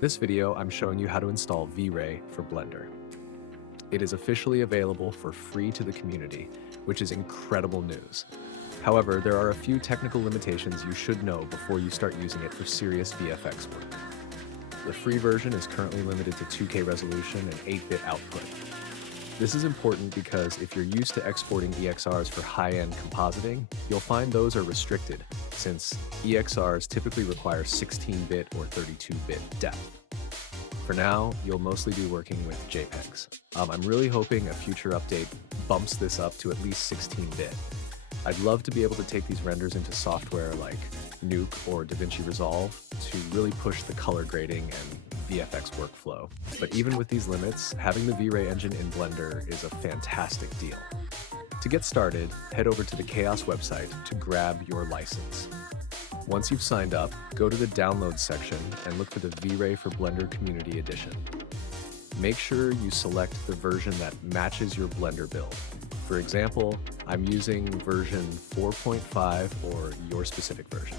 This video, I'm showing you how to install V-Ray for Blender. It is officially available for free to the community, which is incredible news. However, there are a few technical limitations you should know before you start using it for serious VFX work. The free version is currently limited to 2K resolution and 8-bit output. This is important because if you're used to exporting EXRs for high-end compositing, you'll find those are restricted, since EXRs typically require 16-bit or 32-bit depth. For now, you'll mostly be working with JPEGs. I'm really hoping a future update bumps this up to at least 16-bit. I'd love to be able to take these renders into software like Nuke or DaVinci Resolve to really push the color grading and VFX workflow. But even with these limits, having the V-Ray engine in Blender is a fantastic deal. To get started, head over to the Chaos website to grab your license. Once you've signed up, go to the Downloads section and look for the V-Ray for Blender Community Edition. Make sure you select the version that matches your Blender build. For example, I'm using version 4.5 or your specific version.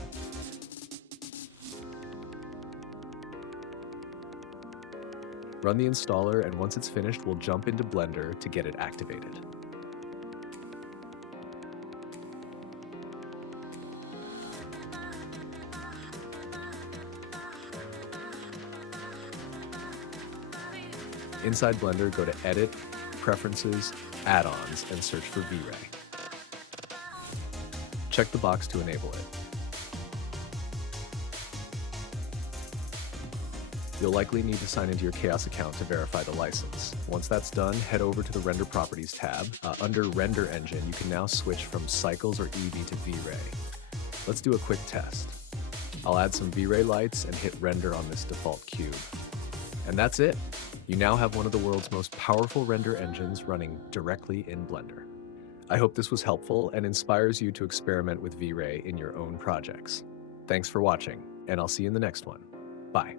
Run the installer, and once it's finished, we'll jump into Blender to get it activated. Inside Blender, go to Edit, Preferences, Add-ons, and search for V-Ray. Check the box to enable it. You'll likely need to sign into your Chaos account to verify the license. Once that's done, head over to the Render Properties tab. Under Render Engine, you can now switch from Cycles or Eevee to V-Ray. Let's do a quick test. I'll add some V-Ray lights and hit Render on this default cube. And that's it. You now have one of the world's most powerful render engines running directly in Blender. I hope this was helpful and inspires you to experiment with V-Ray in your own projects. Thanks for watching, and I'll see you in the next one. Bye.